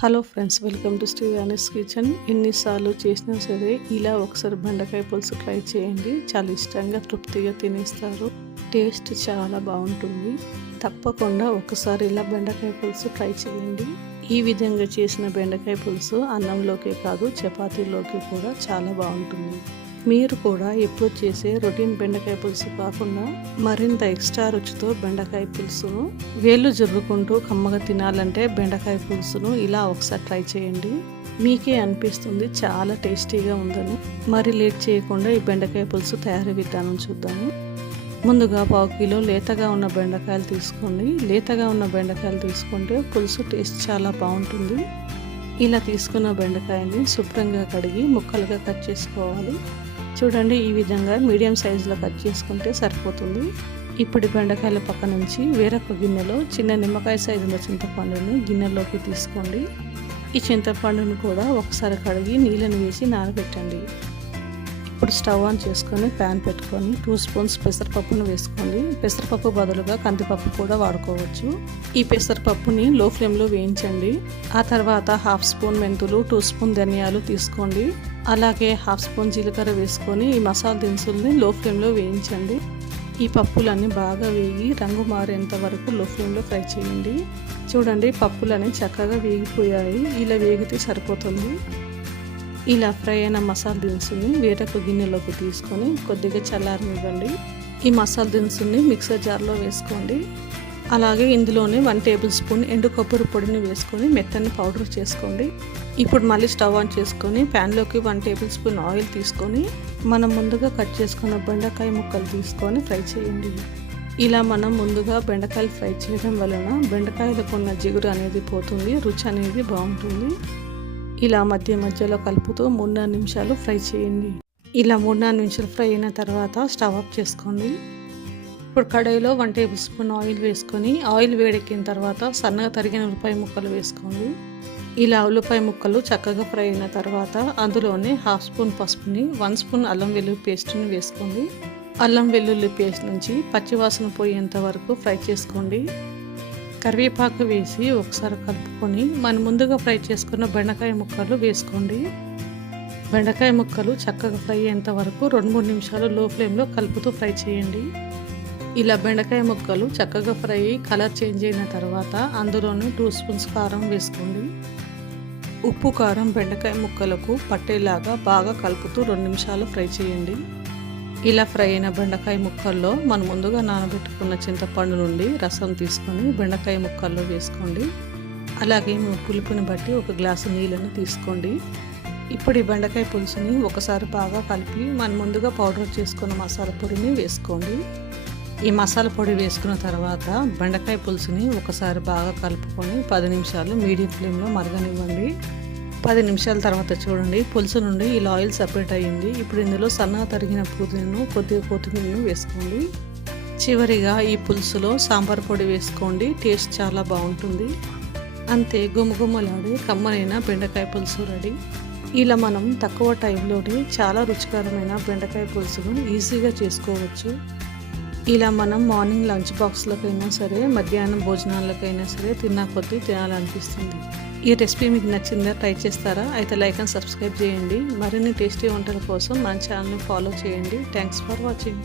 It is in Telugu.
Hello friends, welcome to Srivani's kitchen. ఎన్నిసార్లు చేసినా సరే ఇలా ఒకసారి బెండకాయ పులుసు ట్రై చేయండి. చాలా ఇష్టంగా తృప్తిగా తినేస్తారు. టేస్ట్ చాలా బాగుంటుంది. తప్పకుండా ఒకసారి ఇలా బెండకాయ పులుసు ట్రై చేయండి. ఈ విధంగా చేసిన బెండకాయ పులుసు అన్నంలోకే కాదు చపాతీలోకి కూడా చాలా బాగుంటుంది. మీరు కూడా ఎప్పుడు చేసే రొటీన్ బెండకాయ పులుసు కాకుండా మరింత ఎక్స్ట్రా రుచితో బెండకాయ పులుసును వేళ్ళు జరుపుకుంటూ కమ్మగా తినాలంటే బెండకాయ పులుసును ఇలా ఒకసారి ట్రై చేయండి. మీకే అనిపిస్తుంది చాలా టేస్టీగా ఉందని. మరి లేట్ చేయకుండా ఈ బెండకాయ పులుసు తయారీ విధానం చూద్దాము. ముందుగా 1/2 కిలో లేతగా ఉన్న బెండకాయలు తీసుకోండి. లేతగా ఉన్న బెండకాయలు తీసుకుంటే పులుసు టేస్ట్ చాలా బాగుంటుంది. ఇలా తీసుకున్న బెండకాయని శుభ్రంగా కడిగి ముక్కలుగా కట్ చేసుకోవాలి. చూడండి, ఈ విధంగా మీడియం సైజులో కట్ చేసుకుంటే సరిపోతుంది. ఇప్పుడు బెండకాయల పక్క నుంచి వేరొక గిన్నెలో చిన్న నిమ్మకాయ సైజులో చింతపండును గిన్నెలోకి తీసుకోండి. ఈ చింతపండును కూడా ఒకసారి కడిగి నీళ్ళని వేసి నానబెట్టండి. ఇప్పుడు స్టవ్ ఆన్ చేసుకొని ప్యాన్ పెట్టుకొని 2 స్పూన్స్ పెసరపప్పును వేసుకోండి. పెసరపప్పు బదులుగా కందిపప్పు కూడా వాడుకోవచ్చు. ఈ పెసరపప్పుని లో ఫ్లేమ్లో వేయించండి. ఆ తర్వాత 1/2 స్పూన్ మెంతులు, 2 స్పూన్ ధనియాలు తీసుకోండి. అలాగే 1/2 స్పూన్ జీలకర్ర వేసుకొని ఈ మసాలా దినుసుల్ని లో ఫ్లేమ్లో వేయించండి. ఈ పప్పులన్నీ బాగా వేగి రంగు మారేంత వరకు లో ఫ్లేమ్లో ఫ్రై చేయండి. చూడండి, పప్పులన్నీ చక్కగా వేగిపోయాయి. ఇలా వేగితే సరిపోతుంది. ఇలా ఫ్రై అయిన మసాలా దినుసుని వేరొక గిన్నెలోకి తీసుకొని కొద్దిగా చల్లారనివ్వండి. ఈ మసాలా దినుసుని మిక్సర్ జార్లో వేసుకోండి. అలాగే ఇందులోనే 1 టేబుల్ స్పూన్ ఎండు కొబ్బరి పొడిని వేసుకొని మెత్తని పౌడర్ చేసుకోండి. ఇప్పుడు మళ్ళీ స్టవ్ ఆన్ చేసుకొని ప్యాన్లోకి 1 టేబుల్ స్పూన్ ఆయిల్ తీసుకొని మనం ముందుగా కట్ చేసుకున్న బెండకాయ ముక్కలు తీసుకొని ఫ్రై చేయండి. ఇలా మనం ముందుగా బెండకాయలు ఫ్రై చేయడం వలన బెండకాయలకు ఉన్న జిగురు అనేది పోతుంది, రుచి అనేది బాగుంటుంది. ఇలా మధ్య మధ్యలో కలుపుతూ 3-4 నిమిషాలు ఫ్రై చేయండి. ఇలా 3-4 నిమిషాలు ఫ్రై అయిన తర్వాత స్టవ్ ఆఫ్ చేసుకోండి. ఇప్పుడు కడాయిలో 1 టేబుల్ స్పూన్ ఆయిల్ వేసుకొని ఆయిల్ వేడెక్కిన తర్వాత సన్నగా తరిగిన ఉల్లిపాయ ముక్కలు వేసుకోండి. ఇలా ఉల్లిపాయ ముక్కలు చక్కగా ఫ్రై అయిన తర్వాత అందులోనే 1/2 స్పూన్ పసుపుని, 1 స్పూన్ అల్లం వెల్లుల్లి పేస్ట్ని వేసుకోండి. అల్లం వెల్లుల్లి పేస్ట్ నుంచి పచ్చివాసన పోయేంత వరకు ఫ్రై చేసుకోండి. కరివేపాకు వేసి ఒకసారి కలుపుకొని మనం ముందుగా ఫ్రై చేసుకున్న బెండకాయ ముక్కలు వేసుకోండి. బెండకాయ ముక్కలు చక్కగా ఫ్రై అయ్యేంత వరకు 2-3 నిమిషాలు లో ఫ్లేమ్లో కలుపుతూ ఫ్రై చేయండి. ఇలా బెండకాయ ముక్కలు చక్కగా ఫ్రై కలర్ చేంజ్ అయిన తర్వాత అందులోనే 2 స్పూన్స్ కారం వేసుకోండి. ఉప్పు కారం బెండకాయ ముక్కలకు పట్టేలాగా బాగా కలుపుతూ 2 నిమిషాలు ఫ్రై చేయండి. ఇలా ఫ్రై అయిన బెండకాయ ముక్కల్లో మనం ముందుగా నానబెట్టుకున్న చింతపండు నుండి రసం తీసుకొని బెండకాయ ముక్కల్లో వేసుకోండి. అలాగే మీ పులుపుని బట్టి 1 గ్లాసు నీళ్ళని తీసుకోండి. ఇప్పుడు ఈ బెండకాయ పులుసుని ఒకసారి బాగా కలిపి మనం ముందుగా పౌడర్ చేసుకున్న మసాలా పొడిని వేసుకోండి. ఈ మసాలా పొడి వేసుకున్న తర్వాత బెండకాయ పులుసుని ఒకసారి బాగా కలుపుకొని 10 నిమిషాలు మీడియం ఫ్లేమ్లో మరగనివ్వండి. 10 నిమిషాల తర్వాత చూడండి, పులుసు నుండి ఇలా ఆయిల్ సపరేట్ అయ్యింది. ఇప్పుడు ఇందులో సన్నగా తరిగిన పుదీనాను, కొద్దిగా కొత్తిమీరను వేసుకోండి. చివరిగా ఈ పులుసులో సాంబార్ పొడి వేసుకోండి. టేస్ట్ చాలా బాగుంటుంది. అంతే, గుమగుమలాడే కమ్మనైన బెండకాయ పులుసు రెడీ. ఇలా మనం తక్కువ టైంలోనే చాలా రుచికరమైన బెండకాయ పులుసును ఈజీగా చేసుకోవచ్చు. ఇలా మనం మార్నింగ్ లంచ్ బాక్స్లకైనా సరే, మధ్యాహ్నం భోజనాలకైనా సరే తిన్నా కొద్దీ తినాలనిపిస్తుంది. ఈ రెసిపీ మీకు నచ్చిందా? ట్రై చేస్తారా? అయితే లైక్ అండ్ సబ్స్క్రైబ్ చేయండి. మరిన్ని టేస్టీ వంటల కోసం మన ఛానల్ని ఫాలో చేయండి. Thanks for watching.